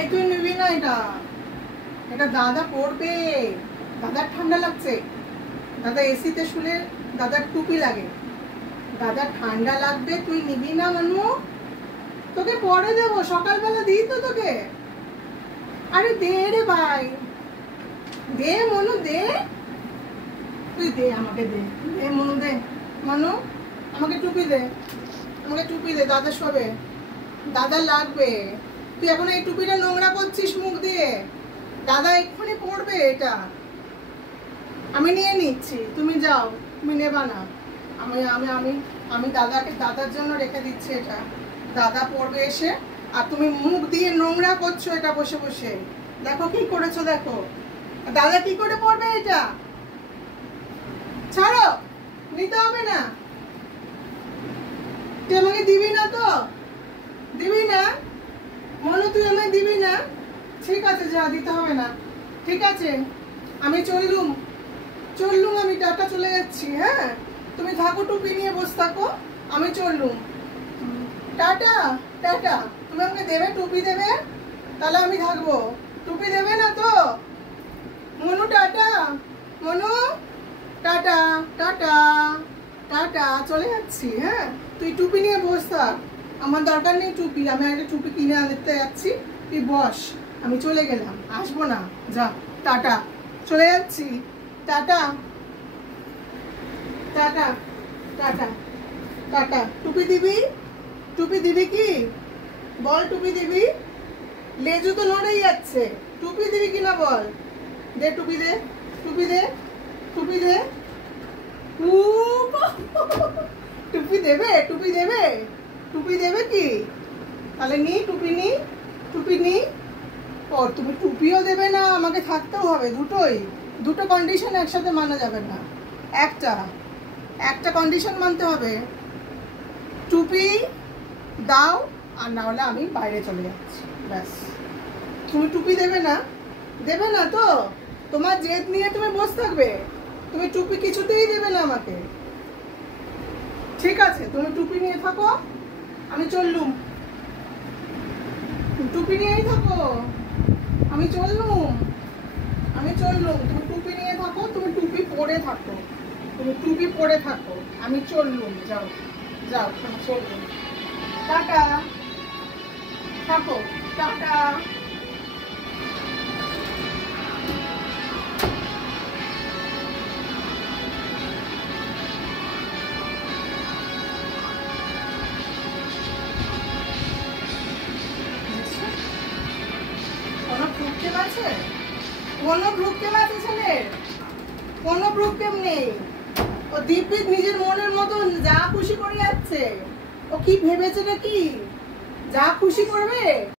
এই তুই নিবি না এটা, এটা দাদা পড়বে, দাদার ঠান্ডা লাগছে, দাদা এসিতে শুলে দাদার টুপি লাগে, দাদার ঠান্ডা লাগবে, তুই নিবি না মানু? তোকে পরে দেবো, সকালবেলা দিই তো তোকে। আরে দে রে ভাই, দে মনু দে, তুই দে আমাকে, দে দে মনু, দে মনু আমাকে টুপি দে, আমাকে টুপি দে, দাদা শোবে, দাদা লাগবে। তুই এখন এই টুপিটা নোংরা করছিস মুখ দিয়ে, দাদা এক্ষুনি পড়বে এটা। আমি নিয়ে নিচ্ছি, তুমি যাও, তুমি নেবা না। আমি আমি আমি আমি দাদাকে, দাদার জন্য রেখে দিচ্ছি এটা, দাদা পড়বে এসে। আর তুমি মুখ দিয়ে নোংরা করছো এটা বসে বসে, দেখো কি করেছো, দেখো দাদা কি করে পড়বে এটা। ছাড়ো, নিতে হবে না। তুই আমাকে দিবি না তো, দিবি না মনু, তুই আমায় দিবি না? ঠিক আছে, যা, দিতে হবে না, ঠিক আছে। আমি চললুম, আমি টাটা, চলে যাচ্ছি। হ্যাঁ, তুমি থাকো, টুপি নিয়ে বসে থাকো, আমি চললুম। Tata tata. তুমি আমাকে দেবে, টুপি দেবে, তাহলে আমি থাকবো। টুপি দেবে না তো Manu? Tata Manu, tata tata tata, চলে যাচ্ছি। হ্যাঁ, তুই টুপি নিয়ে বস থাক, আমার দরকার নেই টুপি, আমি একটা টুপি কিনে আনতে যাচ্ছি, তুই বস, আমি চলে গেলাম, আসবো না, যা, টাটা, চলে যাচ্ছি, টাটা টাটা টাটা টাটা। টুপি দিবি? টুপি দিবি কি বল, টুপি দিবি? লেজু তো লড়েই যাচ্ছে, টুপি দিবি কিনা বল, দে টুপি, দে টুপি, দে টুপি, দে। টুপি দেবে, টুপি দেবে, টুপি দেবে কি? তাহলে নি, টুপি নি, টুপি নি। ও তুমি টুপিও দেবে না, আমাকে থাকতেও হবে, দুটোই, দুটো কন্ডিশন একসাথে মানা যাবে না, একটা কন্ডিশন মানতে হবে। টুপি দাও, আর না হলে আমি বাইরে চলে যাচ্ছি, ব্যাস। তুমি টুপি দেবে না, দেবে না তো? তোমার জেদ নিয়ে তুমি বসে থাকবে, তুমি টুপি কিছুতেই দেবে না আমাকে। ঠিক আছে, তুমি টুপি নিয়ে থাকো, আমি চললুম, টুপি নিয়েই থাকো, আমি চললুম, তুমি টুপি নিয়ে থাকো, তুমি টুপি পরে থাকো, তুমি টুপি পরে থাকো, আমি চললুম, যাও যাও, আমি চললুম, টাটা, থাকো, টাটা। কোনো ভ্রুক্ষেপ আছে? কোনো ভ্রুক্ষেপ আছে ছেলের? কোনো ভ্রুক্ষেপ নেই। ও দিব্যি নিজের মনের মতন যা খুশি করে যাচ্ছে। ও কি ভেবেছে নাকি যা খুশি করবে?